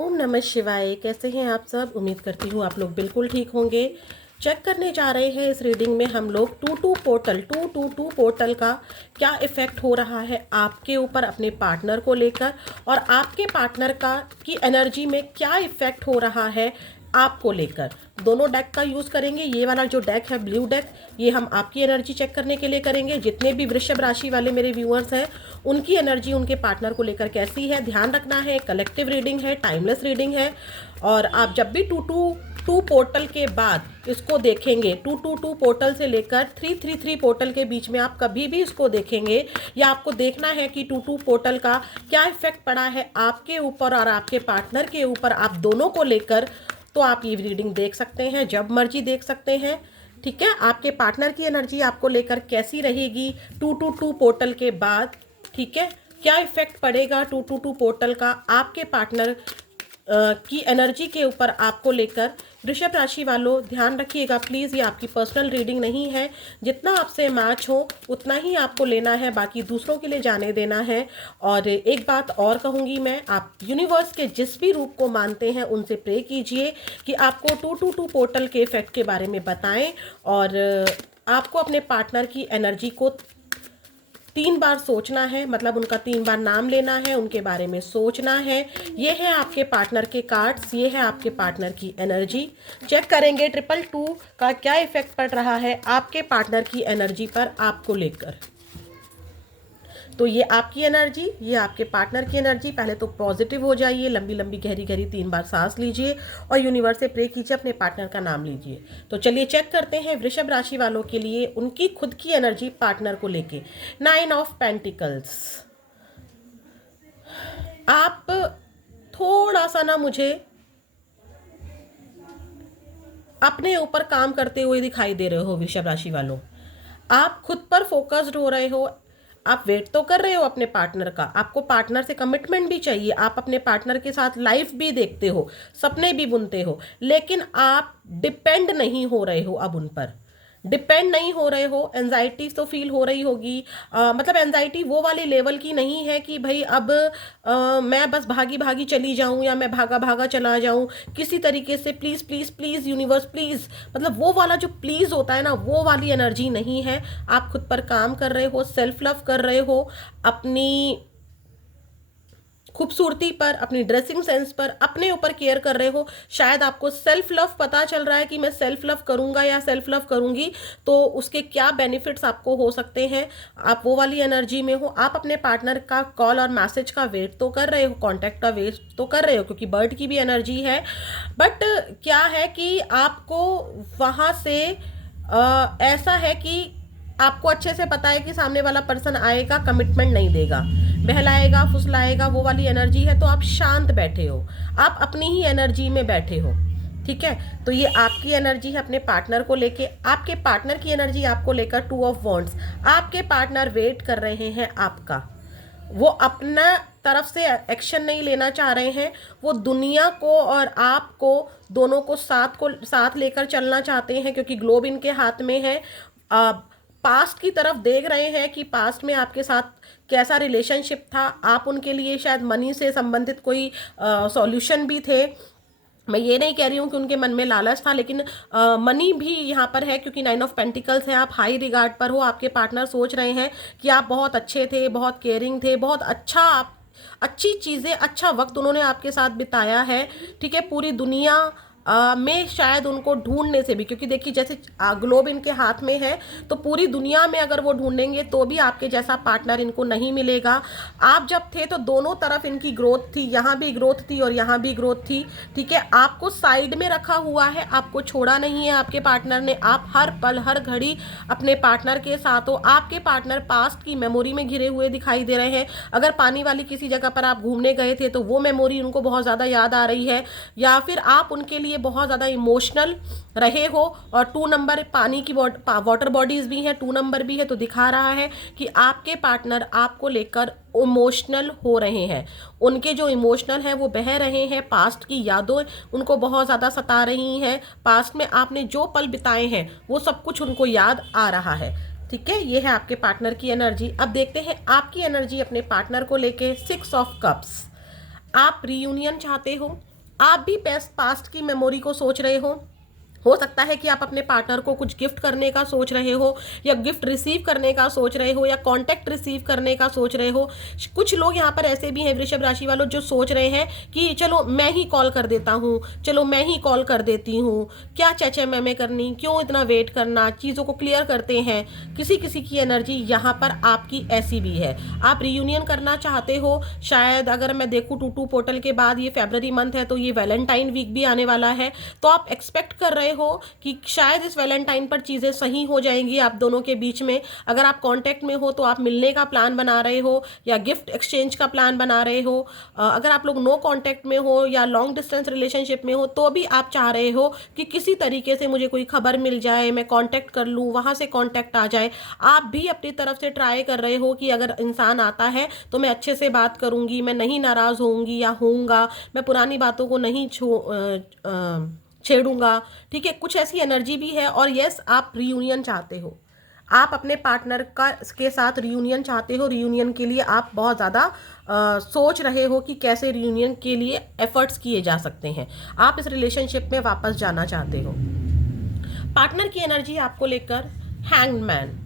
ओम नमः शिवाय। कैसे हैं आप सब? उम्मीद करती हूँ आप लोग बिल्कुल ठीक होंगे। चेक करने जा रहे हैं इस रीडिंग में हम लोग 222 पोर्टल का क्या इफ़ेक्ट हो रहा है आपके ऊपर अपने पार्टनर को लेकर, और आपके पार्टनर का की एनर्जी में क्या इफ़ेक्ट हो रहा है आपको लेकर। दोनों डेक का यूज़ करेंगे। ये वाला जो डेक है ब्लू डेक, ये हम आपकी एनर्जी चेक करने के लिए करेंगे। जितने भी वृषभ राशि वाले मेरे व्यूअर्स हैं उनकी एनर्जी उनके पार्टनर को लेकर कैसी है, ध्यान रखना है। कलेक्टिव रीडिंग है, टाइमलेस रीडिंग है। और आप जब भी 222 पोर्टल के बाद इसको देखेंगे, 222 पोर्टल से लेकर 333 पोर्टल के बीच में आप कभी भी इसको देखेंगे, या आपको देखना है कि 22 पोर्टल का क्या इफेक्ट पड़ा है आपके ऊपर और आपके पार्टनर के ऊपर, आप दोनों को लेकर, तो आप ये रीडिंग देख सकते हैं, जब मर्जी देख सकते हैं। ठीक है, आपके पार्टनर की एनर्जी आपको लेकर कैसी रहेगी 222 पोर्टल के बाद। ठीक है, क्या इफेक्ट पड़ेगा 222 पोर्टल का आपके पार्टनर की एनर्जी के ऊपर आपको लेकर। वृषभ राशि वालों ध्यान रखिएगा प्लीज़, ये आपकी पर्सनल रीडिंग नहीं है। जितना आपसे मैच हो उतना ही आपको लेना है, बाकी दूसरों के लिए जाने देना है। और एक बात और कहूँगी मैं, आप यूनिवर्स के जिस भी रूप को मानते हैं उनसे प्रे कीजिए कि आपको 222 पोर्टल के इफेक्ट के बारे में बताएं, और आपको अपने पार्टनर की एनर्जी को 3 बार सोचना है, मतलब उनका 3 बार नाम लेना है, उनके बारे में सोचना है। ये है आपके पार्टनर के कार्ड्स, ये है आपके पार्टनर की एनर्जी। चेक करेंगे 222 का क्या इफेक्ट पड़ रहा है आपके पार्टनर की एनर्जी पर आपको लेकर। तो ये आपकी एनर्जी, ये आपके पार्टनर की एनर्जी। पहले तो पॉजिटिव हो जाइए, लंबी लंबी गहरी गहरी 3 बार सांस लीजिए और यूनिवर्स से प्रे कीजिए, अपने पार्टनर का नाम लीजिए। तो चलिए चेक करते हैं वृषभ राशि वालों के लिए उनकी खुद की एनर्जी पार्टनर को लेके। 9 ऑफ पेंटिकल्स। आप थोड़ा सा ना मुझे अपने ऊपर काम करते हुए दिखाई दे रहे हो वृषभ राशि वालों। आप खुद पर फोकस्ड हो रहे हो। आप वेट तो कर रहे हो अपने पार्टनर का, आपको पार्टनर से कमिटमेंट भी चाहिए, आप अपने पार्टनर के साथ लाइफ भी देखते हो, सपने भी बुनते हो, लेकिन आप डिपेंड नहीं हो रहे हो। अब उन पर डिपेंड नहीं हो रहे हो। एनजाइटी तो फील हो रही होगी, मतलब एनजाइटी वो वाली लेवल की नहीं है कि भाई अब मैं बस भागी भागी चली जाऊं या मैं भागा भागा चला जाऊं किसी तरीके से। Please please please universe please, मतलब वो वाला जो प्लीज़ होता है ना, वो वाली एनर्जी नहीं है। आप खुद पर काम कर रहे हो, सेल्फ लव कर रहे हो, अपनी खूबसूरती पर, अपनी ड्रेसिंग सेंस पर, अपने ऊपर केयर कर रहे हो। शायद आपको सेल्फ लव पता चल रहा है कि मैं सेल्फ लव करूंगा या सेल्फ लव करूंगी तो उसके क्या बेनिफिट्स आपको हो सकते हैं। आप वो वाली एनर्जी में हो। आप अपने पार्टनर का कॉल और मैसेज का वेट तो कर रहे हो, कॉन्टैक्ट का वेट तो कर रहे हो, क्योंकि बर्ड की भी एनर्जी है। बट क्या है कि आपको वहाँ से ऐसा है कि आपको अच्छे से पता है कि सामने वाला पर्सन आएगा, कमिटमेंट नहीं देगा, बहलाएगा फुसलाएगा, वो वाली एनर्जी है। तो आप शांत बैठे हो, आप अपनी ही एनर्जी में बैठे हो। ठीक है, तो ये आपकी एनर्जी है अपने पार्टनर को लेके। आपके पार्टनर की एनर्जी आपको लेकर 2 ऑफ वॉन्ड्स। आपके पार्टनर वेट कर रहे हैं आपका, वो अपना तरफ से एक्शन नहीं लेना चाह रहे हैं, वो दुनिया को और आपको दोनों को साथ लेकर चलना चाहते हैं, क्योंकि ग्लोब इनके हाथ में है। पास्ट की तरफ देख रहे हैं कि पास्ट में आपके साथ कैसा रिलेशनशिप था। आप उनके लिए शायद मनी से संबंधित कोई सॉल्यूशन भी थे। मैं ये नहीं कह रही हूँ कि उनके मन में लालच था, लेकिन मनी भी यहाँ पर है, क्योंकि 9 ऑफ पेंटिकल्स है। आप हाई रिगार्ड पर हो। आपके पार्टनर सोच रहे हैं कि आप बहुत अच्छे थे, बहुत केयरिंग थे, बहुत अच्छा, अच्छी चीज़ें, अच्छा वक्त उन्होंने आपके साथ बिताया है। ठीक है, पूरी दुनिया में शायद उनको ढूंढने से भी, क्योंकि देखिए जैसे ग्लोब इनके हाथ में है, तो पूरी दुनिया में अगर वो ढूंढेंगे तो भी आपके जैसा पार्टनर इनको नहीं मिलेगा। आप जब थे तो दोनों तरफ इनकी ग्रोथ थी, यहाँ भी ग्रोथ थी और यहाँ भी ग्रोथ थी। ठीक है, आपको साइड में रखा हुआ है, आपको छोड़ा नहीं है आपके पार्टनर ने। आप हर पल हर घड़ी अपने पार्टनर के साथ हो। आपके पार्टनर पास्ट की मेमोरी में घिरे हुए दिखाई दे रहे हैं। अगर पानी वाली किसी जगह पर आप घूमने गए थे तो वो मेमोरी उनको बहुत ज़्यादा याद आ रही है, या फिर आप उनके लिए बहुत ज़्यादा इमोशनल रहे हो। और 2 नंबर पानी की वाटर बॉडीज भी है, 2 नंबर भी है, तो दिखा रहा है कि आपके पार्टनर आपको लेकर इमोशनल हो रहे हैं। उनके जो इमोशनल है वो बह रहे हैं, पास्ट की यादों उनको बहुत ज़्यादा सता रही हैं। पास्ट में आपने जो पल बिताए हैं वो सब कुछ उनको याद आ रहा है। ठीक है, ये है आपके पार्टनर की एनर्जी। अब देखते हैं आपकी एनर्जी अपने पार्टनर को लेके। 6 ऑफ कप्स। आप रीयूनियन चाहते हो, आप भी पास्ट की मेमोरी को सोच रहे हो सकता है कि आप अपने पार्टनर को कुछ गिफ्ट करने का सोच रहे हो, या गिफ्ट रिसीव करने का सोच रहे हो, या कांटेक्ट रिसीव करने का सोच रहे हो। कुछ लोग यहाँ पर ऐसे भी हैं वृषभ राशि वालों जो सोच रहे हैं कि चलो मैं ही कॉल कर देता हूँ, चलो मैं ही कॉल कर देती हूँ, क्या चेचे मैमे करनी, क्यों इतना वेट करना, चीज़ों को क्लियर करते हैं। किसी किसी की एनर्जी यहाँ पर आपकी ऐसी भी है, आप रियूनियन करना चाहते हो। शायद अगर मैं देखूँ टूटू पोर्टल के बाद ये फरवरी मंथ है तो ये वैलेंटाइन वीक भी आने वाला है, तो आप एक्सपेक्ट कर रहे हो कि शायद इस वैलेंटाइन पर चीज़ें सही हो जाएंगी आप दोनों के बीच में। अगर आप कांटेक्ट में हो तो आप मिलने का प्लान बना रहे हो या गिफ्ट एक्सचेंज का प्लान बना रहे हो। अगर आप लोग नो कांटेक्ट में हो या लॉन्ग डिस्टेंस रिलेशनशिप में हो तो भी आप चाह रहे हो कि किसी तरीके से मुझे कोई खबर मिल जाए, मैं कांटेक्ट कर लूँ, वहाँ से कांटेक्ट आ जाए। आप भी अपनी तरफ से ट्राई कर रहे हो कि अगर इंसान आता है तो मैं अच्छे से बात करूँगी, मैं नहीं नाराज़ होऊंगी या होऊंगा, मैं पुरानी बातों को नहीं छेड़ूंगा। ठीक है, कुछ ऐसी एनर्जी भी है। और यस, आप रियूनियन चाहते हो, आप अपने पार्टनर का के साथ रियूनियन चाहते हो। रियूनियन के लिए आप बहुत ज़्यादा सोच रहे हो कि कैसे रियूनियन के लिए एफर्ट्स किए जा सकते हैं। आप इस रिलेशनशिप में वापस जाना चाहते हो। पार्टनर की एनर्जी आपको लेकर हैंगमैन,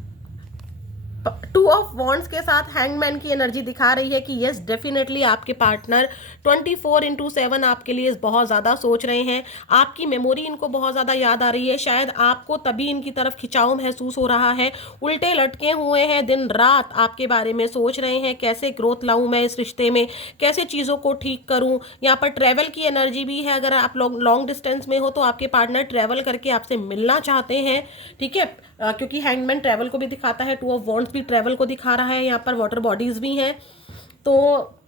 2 ऑफ वॉन्ड्स के साथ हैंगमैन की एनर्जी दिखा रही है कि यस डेफिनेटली आपके पार्टनर 24/7 आपके लिए बहुत ज़्यादा सोच रहे हैं। आपकी मेमोरी इनको बहुत ज़्यादा याद आ रही है। शायद आपको तभी इनकी तरफ खिंचाव महसूस हो रहा है। उल्टे लटके हुए हैं, दिन रात आपके बारे में सोच रहे हैं, कैसे ग्रोथ लाऊं मैं इस रिश्ते में, कैसे चीज़ों को ठीक करूं। यहाँ पर ट्रैवल की एनर्जी भी है। अगर आप लोग लॉन्ग डिस्टेंस में हो तो आपके पार्टनर ट्रैवल करके आपसे मिलना चाहते हैं। ठीक है, क्योंकि हैंगमैन ट्रैवल को भी दिखाता है, 2 ऑफ वॉन्ड्स भी ट्रैवल को दिखा रहा है। यहाँ पर वाटर बॉडीज भी हैं। तो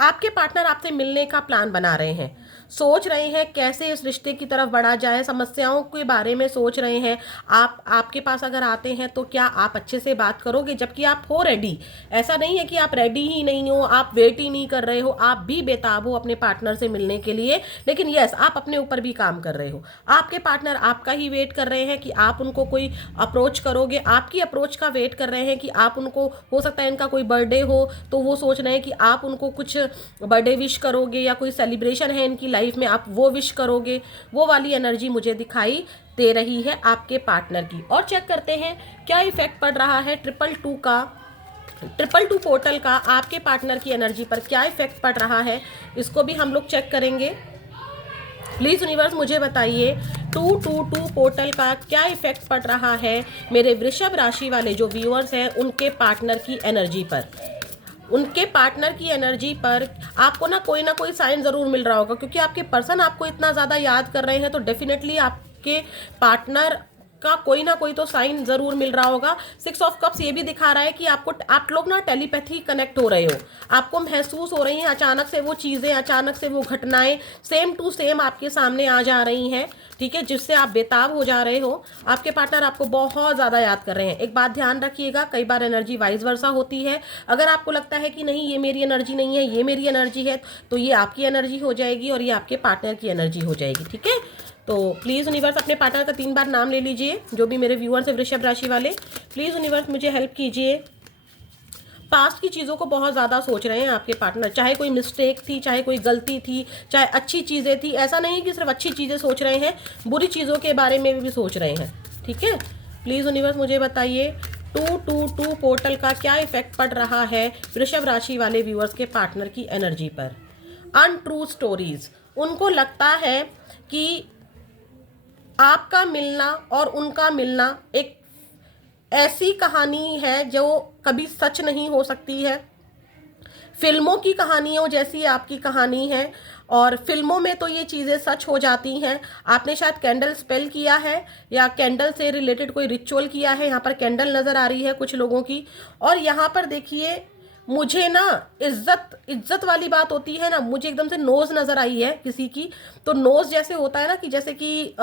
आपके पार्टनर आपसे मिलने का प्लान बना रहे हैं, सोच रहे हैं कैसे इस रिश्ते की तरफ बढ़ा जाए, समस्याओं के बारे में सोच रहे हैं। आपके पास अगर आते हैं तो क्या आप अच्छे से बात करोगे, जबकि आप हो रेडी। ऐसा नहीं है कि आप रेडी ही नहीं हो, आप वेट ही नहीं कर रहे हो, आप भी बेताब हो अपने पार्टनर से मिलने के लिए। लेकिन यस, आप अपने ऊपर भी काम कर रहे हो। आपके पार्टनर आपका ही वेट कर रहे हैं कि आप उनको कोई अप्रोच करोगे, आपकी अप्रोच का वेट कर रहे हैं कि आप उनको, हो सकता है इनका कोई बर्थडे हो तो वो सोच रहे हैं कि आप उनको कुछ बर्थडे विश करोगे, या कोई सेलिब्रेशन है इनकी लाइफ में आप वो विश करोगे। वो वाली एनर्जी मुझे दिखाई दे रही है आपके पार्टनर की। और चेक करते हैं क्या इफेक्ट पड़ रहा है 222 पोर्टल का आपके पार्टनर की एनर्जी पर, क्या इफेक्ट पड़ रहा है, इसको भी हम लोग चेक करेंगे। प्लीज यूनिवर्स मुझे बताइए 222 पोर्टल का क्या इफेक्ट पड़ रहा है मेरे वृषभ राशि वाले जो व्यूअर्स हैं उनके पार्टनर की एनर्जी पर। उनके पार्टनर की एनर्जी पर आपको ना कोई साइन ज़रूर मिल रहा होगा, क्योंकि आपके पर्सन आपको इतना ज़्यादा याद कर रहे हैं तो डेफिनेटली आपके पार्टनर का कोई ना कोई तो साइन ज़रूर मिल रहा होगा। 6 ऑफ कप्स ये भी दिखा रहा है कि आप लोग ना टेलीपैथी कनेक्ट हो रहे हो, आपको महसूस हो रही हैं अचानक से वो चीज़ें, अचानक से वो घटनाएं सेम टू सेम आपके सामने आ जा रही हैं। ठीक है, जिससे आप बेताब हो जा रहे हो। आपके पार्टनर आपको बहुत ज़्यादा याद कर रहे हैं। एक बात ध्यान रखिएगा, कई बार एनर्जी वाइस वर्सा होती है। अगर आपको लगता है कि नहीं ये मेरी एनर्जी नहीं है, ये मेरी एनर्जी है, तो ये आपकी एनर्जी हो जाएगी और ये आपके पार्टनर की एनर्जी हो जाएगी। ठीक है, तो प्लीज़ यूनिवर्स अपने पार्टनर का 3 बार नाम ले लीजिए। जो भी मेरे व्यूअर्स हैं वृषभ राशि वाले, प्लीज़ यूनिवर्स मुझे हेल्प कीजिए। पास्ट की चीज़ों को बहुत ज़्यादा सोच रहे हैं आपके पार्टनर, चाहे कोई मिस्टेक थी, चाहे कोई गलती थी, चाहे अच्छी चीज़ें थी। ऐसा नहीं कि सिर्फ अच्छी चीज़ें सोच रहे हैं, बुरी चीज़ों के बारे में भी सोच रहे हैं। ठीक है, प्लीज़ यूनिवर्स मुझे बताइए 222 पोर्टल का क्या इफेक्ट पड़ रहा है वृषभ राशि वाले व्यूअर्स के पार्टनर की एनर्जी पर। अनट्रू स्टोरीज, उनको लगता है कि आपका मिलना और उनका मिलना एक ऐसी कहानी है जो कभी सच नहीं हो सकती है। फिल्मों की कहानियों जैसी आपकी कहानी है, और फिल्मों में तो ये चीज़ें सच हो जाती हैं। आपने शायद कैंडल स्पेल किया है या कैंडल से रिलेटेड कोई रिचुअल किया है। यहाँ पर कैंडल नज़र आ रही है कुछ लोगों की। और यहाँ पर देखिए, मुझे ना इज्जत वाली बात होती है ना, मुझे एकदम से नोज नज़र आई है किसी की। तो नोज जैसे होता है ना कि जैसे कि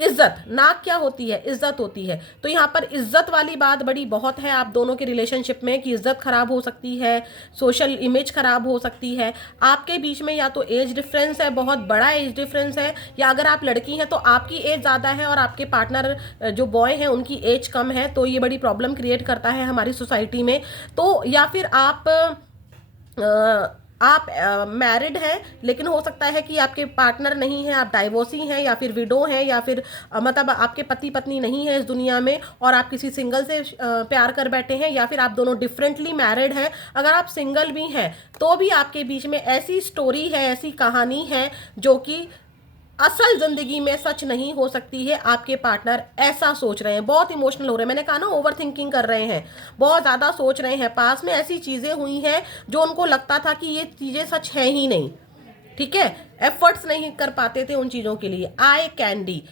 इज्जत, नाक क्या होती है, इज्जत होती है। तो यहाँ पर इज्जत वाली बात बड़ी बहुत है आप दोनों के रिलेशनशिप में, कि इज्जत खराब हो सकती है, सोशल इमेज खराब हो सकती है। आपके बीच में या तो एज डिफरेंस है, बहुत बड़ा एज डिफरेंस है, या अगर आप लड़की हैं तो आपकी एज ज़्यादा है और आपके पार्टनर जो बॉय हैं उनकी एज कम है। तो ये बड़ी प्रॉब्लम क्रिएट करता है हमारी सोसाइटी में। तो या फिर आप आप मैरिड हैं, लेकिन हो सकता है कि आपके पार्टनर नहीं है, आप डाइवोर्सी हैं या फिर विडो हैं, या फिर मतलब आपके पति पत्नी नहीं है इस दुनिया में और आप किसी सिंगल से प्यार कर बैठे हैं, या फिर आप दोनों डिफरेंटली मैरिड हैं। अगर आप सिंगल भी हैं तो भी आपके बीच में ऐसी स्टोरी है, ऐसी कहानी है जो कि असल जिंदगी में सच नहीं हो सकती है। आपके पार्टनर ऐसा सोच रहे हैं, बहुत इमोशनल हो रहे हैं, मैंने कहा ना ओवर थिंकिंग कर रहे हैं, बहुत ज़्यादा सोच रहे हैं, पास में ऐसी चीज़ें हुई हैं जो उनको लगता था कि ये चीज़ें सच है ही नहीं, ठीक है, एफर्ट्स नहीं कर पाते थे उन चीज़ों के लिए। आई कैंडी,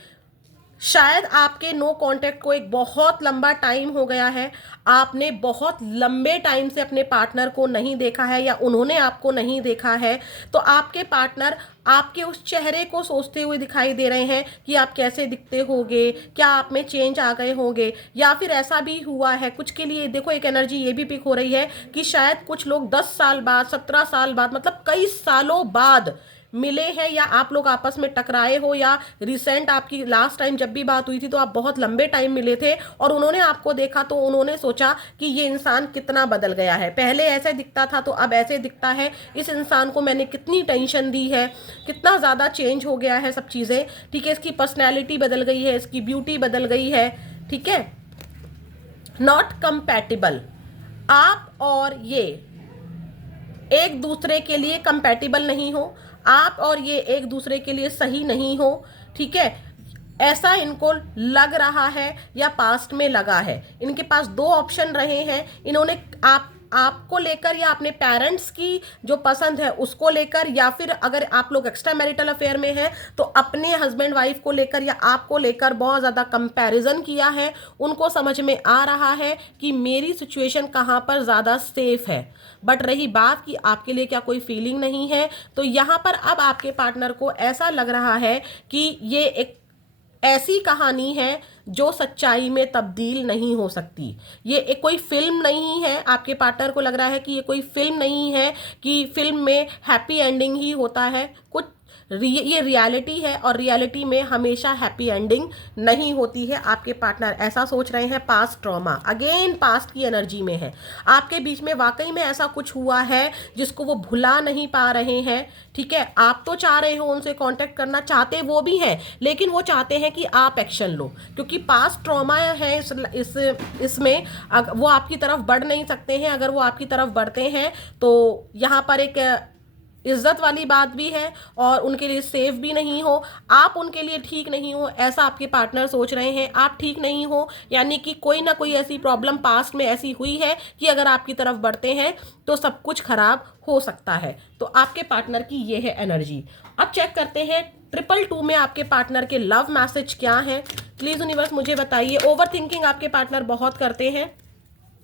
शायद आपके नो कांटेक्ट को एक बहुत लंबा टाइम हो गया है, आपने बहुत लंबे टाइम से अपने पार्टनर को नहीं देखा है या उन्होंने आपको नहीं देखा है, तो आपके पार्टनर आपके उस चेहरे को सोचते हुए दिखाई दे रहे हैं कि आप कैसे दिखते होंगे, क्या आप में चेंज आ गए होंगे, या फिर ऐसा भी हुआ है कुछ के लिए। देखो एक एनर्जी ये भी पिक हो रही है कि शायद कुछ लोग 10 साल बाद, 17 साल बाद, मतलब कई सालों बाद मिले हैं, या आप लोग आपस में टकराए हो, या रिसेंट आपकी लास्ट टाइम जब भी बात हुई थी तो आप बहुत लंबे टाइम मिले थे और उन्होंने आपको देखा तो उन्होंने सोचा कि ये इंसान कितना बदल गया है, पहले ऐसे दिखता था तो अब ऐसे दिखता है, इस इंसान को मैंने कितनी टेंशन दी है, कितना ज़्यादा चेंज हो गया है सब चीज़ें, ठीक है, इसकी पर्सनैलिटी बदल गई है, इसकी ब्यूटी बदल गई है, ठीक है। नॉट कंपैटिबल, आप और ये एक दूसरे के लिए कंपैटिबल नहीं हो, आप और ये एक दूसरे के लिए सही नहीं हो, ठीक है, ऐसा इनको लग रहा है या पास्ट में लगा है। इनके पास दो ऑप्शन रहे हैं, इन्होंने आपको लेकर या अपने पेरेंट्स की जो पसंद है उसको लेकर, या फिर अगर आप लोग एक्स्ट्रा मैरिटल अफेयर में हैं तो अपने हस्बैंड वाइफ को लेकर या आपको लेकर बहुत ज़्यादा कंपैरिजन किया है। उनको समझ में आ रहा है कि मेरी सिचुएशन कहाँ पर ज़्यादा सेफ है। बट रही बात कि आपके लिए क्या कोई फीलिंग नहीं है, तो यहाँ पर अब आपके पार्टनर को ऐसा लग रहा है कि ये एक ऐसी कहानी है जो सच्चाई में तब्दील नहीं हो सकती। ये एक कोई फिल्म नहीं है, आपके पार्टनर को लग रहा है कि ये कोई फिल्म नहीं है कि फिल्म में हैप्पी एंडिंग ही होता है, कुछ ये रियलिटी है और रियलिटी में हमेशा हैप्पी एंडिंग नहीं होती है। आपके पार्टनर ऐसा सोच रहे हैं, पास्ट ट्रॉमा, अगेन पास्ट की एनर्जी में है, आपके बीच में वाकई में ऐसा कुछ हुआ है जिसको वो भुला नहीं पा रहे हैं, ठीक है। आप तो चाह रहे हो उनसे कांटेक्ट करना, चाहते वो भी हैं, लेकिन वो चाहते हैं कि आप एक्शन लो, क्योंकि पास्ट ट्रॉमा है इसमें वो आपकी तरफ बढ़ नहीं सकते हैं। अगर वो आपकी तरफ बढ़ते हैं तो यहाँ पर एक इज्जत वाली बात भी है और उनके लिए सेफ भी नहीं हो, आप उनके लिए ठीक नहीं हो, ऐसा आपके पार्टनर सोच रहे हैं। आप ठीक नहीं हो यानी कि कोई ना कोई ऐसी प्रॉब्लम पास्ट में ऐसी हुई है कि अगर आपकी तरफ बढ़ते हैं तो सब कुछ खराब हो सकता है। तो आपके पार्टनर की ये है एनर्जी। अब चेक करते हैं 222 में आपके पार्टनर के लव मैसेज क्या है। प्लीज यूनिवर्स मुझे बताइए। ओवर थिंकिंग आपके पार्टनर बहुत करते हैं,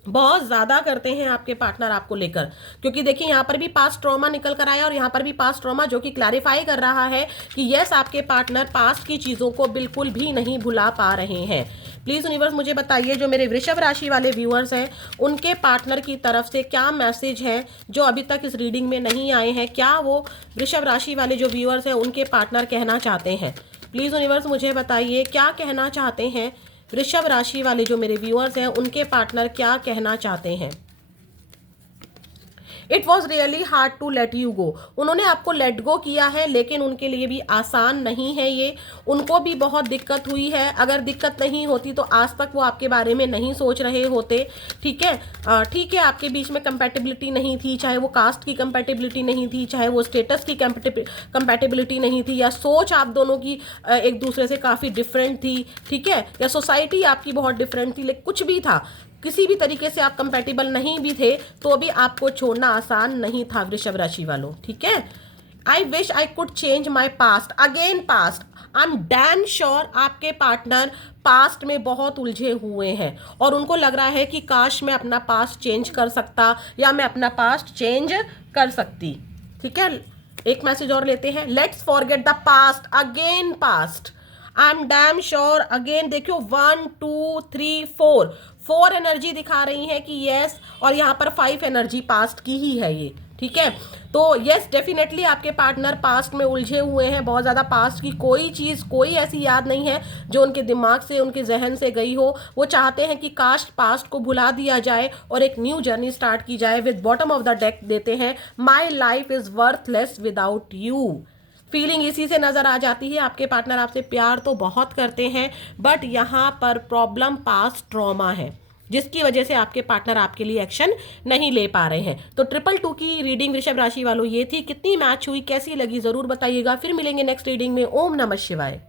बहुत ज़्यादा करते हैं आपके पार्टनर आपको लेकर, क्योंकि देखिए यहाँ पर भी पास्ट ट्रॉमा निकल कर आया और यहाँ पर भी पास्ट ट्रॉमा, जो कि क्लैरिफाई कर रहा है कि यस आपके पार्टनर पास्ट की चीज़ों को बिल्कुल भी नहीं भुला पा रहे हैं। प्लीज़ यूनिवर्स मुझे बताइए, जो मेरे वृषभ राशि वाले व्यूअर्स हैं उनके पार्टनर की तरफ से क्या मैसेज है जो अभी तक इस रीडिंग में नहीं आए हैं, क्या वो वृषभ राशि वाले जो व्यूअर्स हैं उनके पार्टनर कहना चाहते हैं। प्लीज़ यूनिवर्स मुझे बताइए क्या कहना चाहते हैं वृषभ राशि वाले जो मेरे व्यूअर्स हैं उनके पार्टनर क्या कहना चाहते हैं। It was really hard to let you go, उन्होंने आपको लेट गो किया है, लेकिन उनके लिए भी आसान नहीं है ये, उनको भी बहुत दिक्कत हुई है। अगर दिक्कत नहीं होती तो आज तक वो आपके बारे में नहीं सोच रहे होते, ठीक है। ठीक है, आपके बीच में कंपैटिबिलिटी नहीं थी, चाहे वो कास्ट की कंपैटिबिलिटी नहीं थी, चाहे वो स्टेटस की कंपैटिबिलिटी नहीं थी, या सोच आप दोनों की एक दूसरे से काफ़ी डिफरेंट थी, ठीक है, या सोसाइटी आपकी बहुत डिफरेंट थी, लेकिन कुछ भी था, किसी भी तरीके से आप कंपैटिबल नहीं भी थे तो भी आपको छोड़ना आसान नहीं था वृषभ राशि वालों, ठीक है। I wish I could change my past, again past, I am damn sure आपके पार्टनर पास्ट में बहुत उलझे हुए हैं और उनको लग रहा है कि काश मैं अपना पास्ट चेंज कर सकता या मैं अपना पास्ट चेंज कर सकती, ठीक है। एक मैसेज और लेते हैं। Let's forget the past, again past, I am damn sure, again देखियो 1 2 3 4 एनर्जी दिखा रही है कि यस, और यहाँ पर 5 एनर्जी पास्ट की ही है ये, ठीक है। तो यस, डेफिनेटली आपके पार्टनर पास्ट में उलझे हुए हैं, बहुत ज़्यादा पास्ट की कोई चीज़, कोई ऐसी याद नहीं है जो उनके दिमाग से, उनके जहन से गई हो। वो चाहते हैं कि काश पास्ट को भुला दिया जाए और एक न्यू जर्नी स्टार्ट की जाए। With bottom of the deck देते हैं my life is worthless without you. Feeling इसी से नजर आ जाती है। आपके पार्टनर आपसे प्यार तो बहुत करते हैं, बट यहाँ पर प्रॉब्लम पास्ट ट्रॉमा है, जिसकी वजह से आपके पार्टनर आपके लिए एक्शन नहीं ले पा रहे हैं। तो 222 की रीडिंग वृषभ राशि वालों ये थी। कितनी मैच हुई, कैसी लगी, जरूर बताइएगा। फिर मिलेंगे नेक्स्ट रीडिंग में। ओम नमः शिवाय।